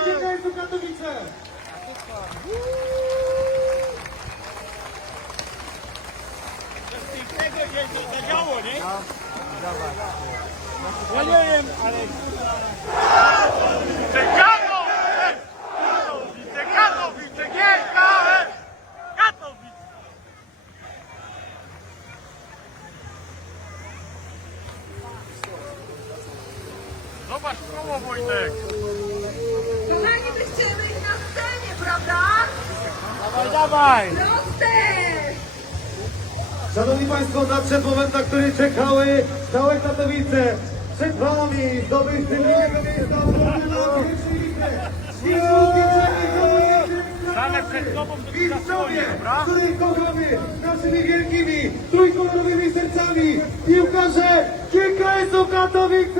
Wszyscy GKS-u Katowice! Zadziało, nie? Ja nie wiem, ale... Katowice! Katowice! Katowice! GKS! Katowice! Zobacz koło, Wojtek! Dawaj! Szanowni Państwo, nadszedł moment, na który czekały całe Katowice. Przed Wami zdobywcy drugiego miejsca Mistrzowie, których kochamy naszymi wielkimi trójkolorowymi sercami, piłkarze GKS-u Katowice!